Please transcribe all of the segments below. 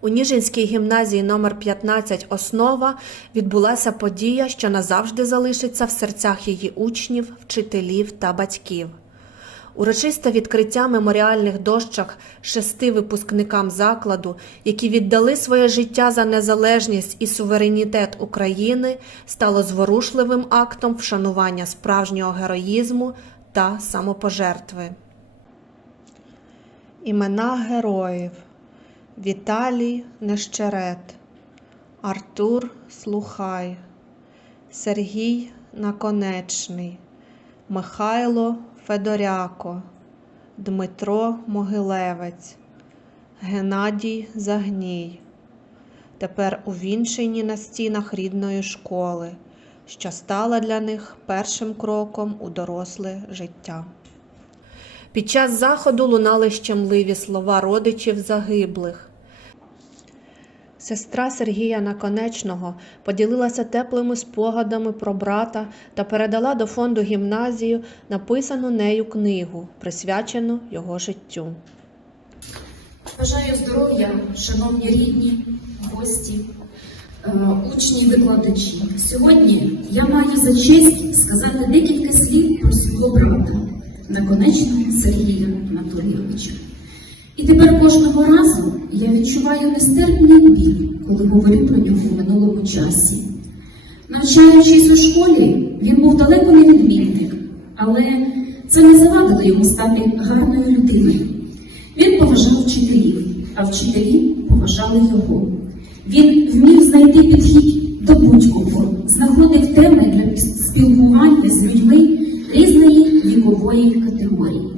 У Ніжинській гімназії номер 15 Основа відбулася подія, що назавжди залишиться в серцях її учнів, вчителів та батьків. Урочисте відкриття меморіальних дощок шести випускникам закладу, які віддали своє життя за незалежність і суверенітет України, стало зворушливим актом вшанування справжнього героїзму та самопожертви. Імена героїв Віталій Нещерет, Артур Слухай, Сергій Наконечний, Михайло Федоряко, Дмитро Могилевець, Геннадій Загній. Тепер увінчені на стінах рідної школи, що стала для них першим кроком у доросле життя. Під час заходу лунали щемливі слова родичів загиблих. Сестра Сергія Наконечного поділилася теплими спогадами про брата та передала до фонду гімназію написану нею книгу, присвячену його життю. Бажаю здоров'я, шановні рідні, гості, е, учні викладачі. Сьогодні я маю за честь сказати декілька слів про свого брата, наконечного Сергія Анатолійовича. І тепер кожного разу я відчуваю нестерпний біль, коли говорю про нього в минулому часі. Навчаючись у школі, він був далеко не відмінник, але це не завадило йому стати гарною людиною. Він поважав вчителів, а вчителі поважали його. Він вмів знайти підхід до будь-кого, знаходив теми для спілкування з людьми різної вікової категорії.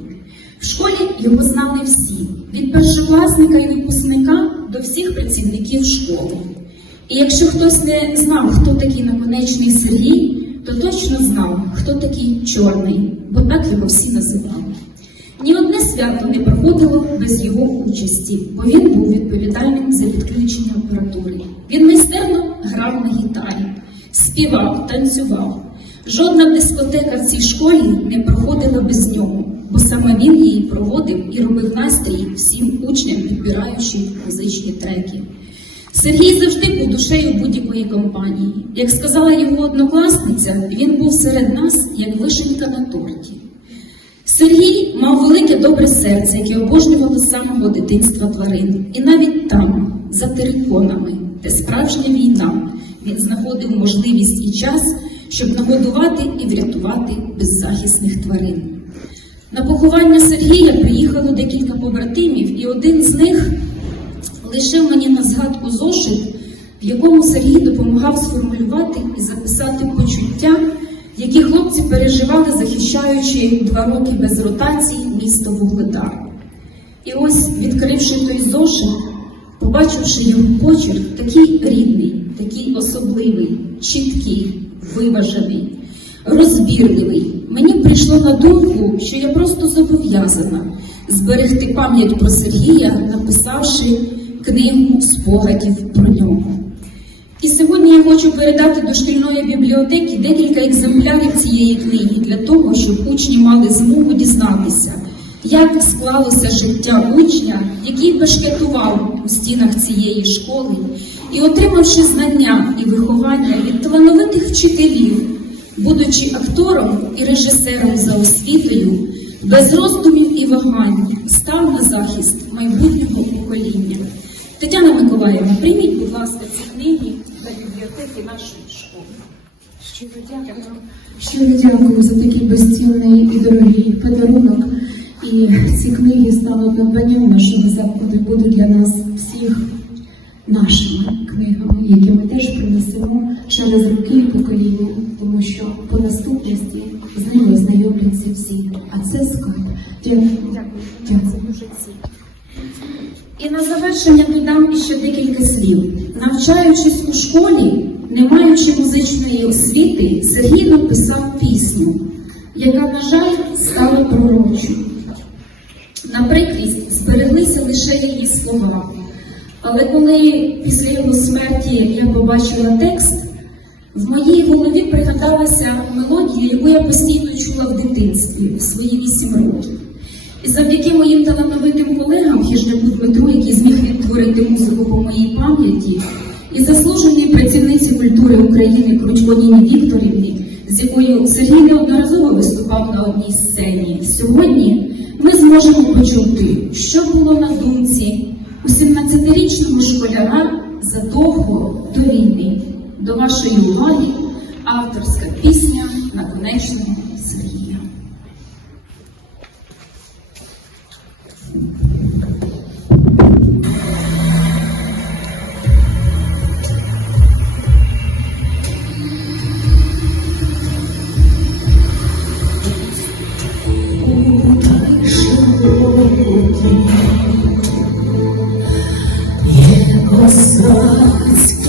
В школі його знали всі, від першокласника і випускника до всіх працівників школи. І якщо хтось не знав, хто такий наконечний Сергій, то точно знав, хто такий чорний, бо так його всі називали. Ні одне свято не проходило без його участі, бо він був відповідальним за підключення апаратури. Він майстерно грав на гітарі, співав, танцював. Жодна дискотека в цій школі не проходила без нього, бо саме він її проводив і робив настрій всім учням, підбираючи музичні треки. Сергій завжди був душею будь-якої компанії. Як сказала його однокласниця, він був серед нас як вишенька на торті. Сергій мав велике добре серце, яке обожнювало з самого дитинства тварин. І навіть там, за териконами, де справжня війна, він знаходив можливість і час, щоб нагодувати і врятувати беззахисних тварин. На поховання Сергія приїхало декілька побратимів, і один з них лишив мені на згадку зошит, в якому Сергій допомагав сформулювати і записати почуття, які хлопці переживали, захищаючи два роки без ротації місто Вугледар. І ось, відкривши той зошит, побачивши його почерк, такий рідний, такий особливий, чіткий, виважений, розбірливий, прийшло на думку, що я просто зобов'язана зберегти пам'ять про Сергія, написавши книгу спогадів про нього. І сьогодні я хочу передати до шкільної бібліотеки декілька екземплярів цієї книги для того, щоб учні мали змогу дізнатися, як склалося життя учня, який бешкетував у стінах цієї школи, і отримавши знання і виховання від талановитих вчителів, будучи актором і режисером за освітою, без роздумів і вагань став на захист майбутнього покоління. Тетяна Миколаївна, прийміть, будь ласка, ці книги до бібліотеки нашої школи. Щиро дякую. Щиро дякую за такий безцінний і дорогий подарунок. І ці книги стануть надбанням нашого закладу будуть для нас всіх нашими книгами, які ми теж принесемо через роки і покоління, тому що по наступності з ними знайомляться всі. А це скарб. Дякую. Дякую. дуже. І на завершення додам іще декілька слів. Навчаючись у школі, не маючи музичної освіти, Сергій написав пісню, яка, на жаль, стала пророчою. На прикрість збереглися лише її слова. Але коли після його смерті я побачила текст, в моїй голові пригадалася мелодія, яку я постійно чула в дитинстві в свої вісім років. І завдяки моїм талановитим колегам, хижнику Дмитру, який зміг відтворити музику по моїй пам'яті, і заслуженій працівниці культури України Кручко Ніні Вікторівні, з якою Сергій неодноразово виступав на одній сцені. Сьогодні ми зможемо почути, що було на думці у 17-річного школяра задовго до війни. До вашої уваги авторська пісня на конечному Сергія. stars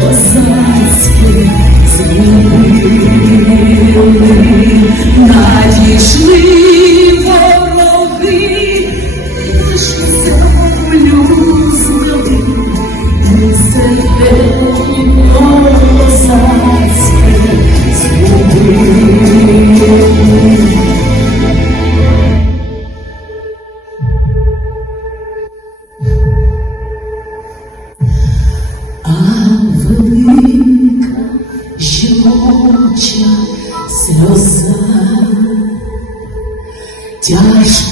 козацькі змили. Надійшли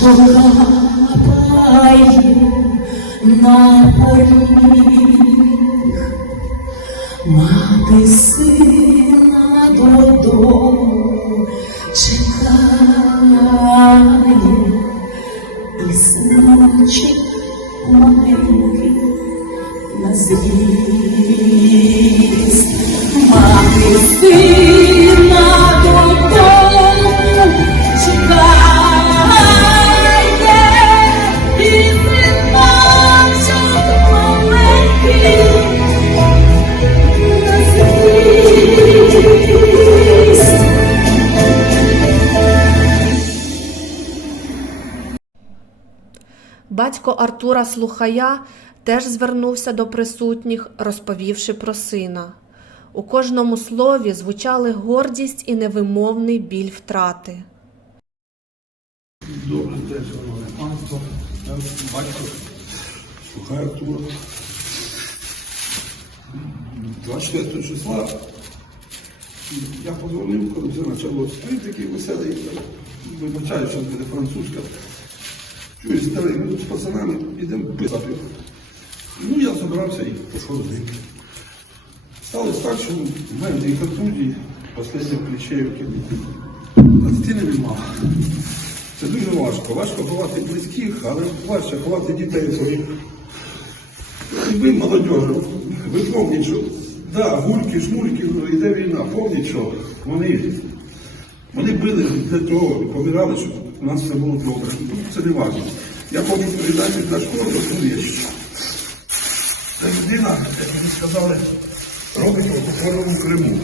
тяжко на поріг. Мати сина Артура Слухая теж звернувся до присутніх, розповівши про сина. У кожному слові звучали гордість і невимовний біль втрати. Шановне панство. Я Батько слухаю Артура. 24 числа я подзвонив, коли вже почало стрій такий веселий, вибачаю, що буде французька. Чую, старий, ми тут з пацанами йдемо писати. Ну, я збирався і пішов з ним. Сталося так, що в мене і контузії, останнє плече, а дитини немає. Це дуже важко. Важко ховати близьких, але важче ховати дітей своїх. Ви, молодежі, ви пам'ятаєте, що да, гульки, шмульки, йде війна, пам'ятаєте, що вони, вони били для того, помирали, щоб у нас все було добре. Це не важливо. Я хочу передати для школи одну річ. Це людина, як мені сказали, робить в окупованому Криму.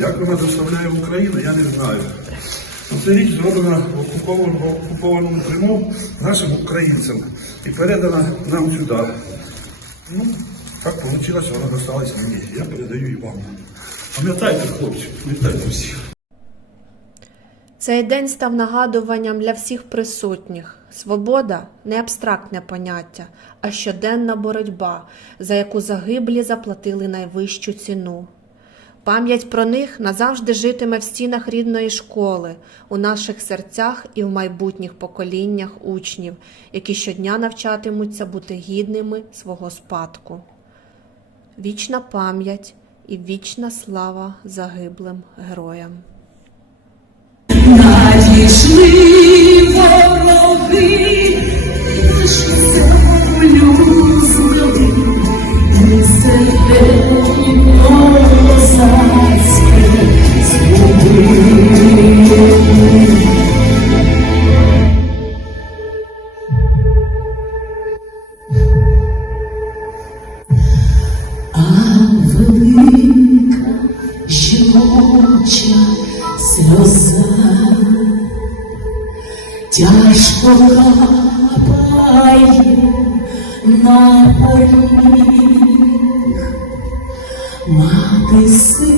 Як вона доставляє в Україну, я не знаю. Ця річ зроблена в окупованому, окупованому Криму нашим українцям і передана нам сюди. Ну, так вийшло, вона досталась мені. Я передаю і вам. Пам'ятайте, хлопці, пам'ятайте всіх. Цей день став нагадуванням для всіх присутніх. Свобода не абстрактне поняття, а щоденна боротьба, за яку загиблі заплатили найвищу ціну. Пам'ять про них назавжди житиме в стінах рідної школи, у наших серцях і в майбутніх поколіннях учнів, які щодня навчатимуться бути гідними свого спадку. Вічна пам'ять і вічна слава загиблим героям. see мати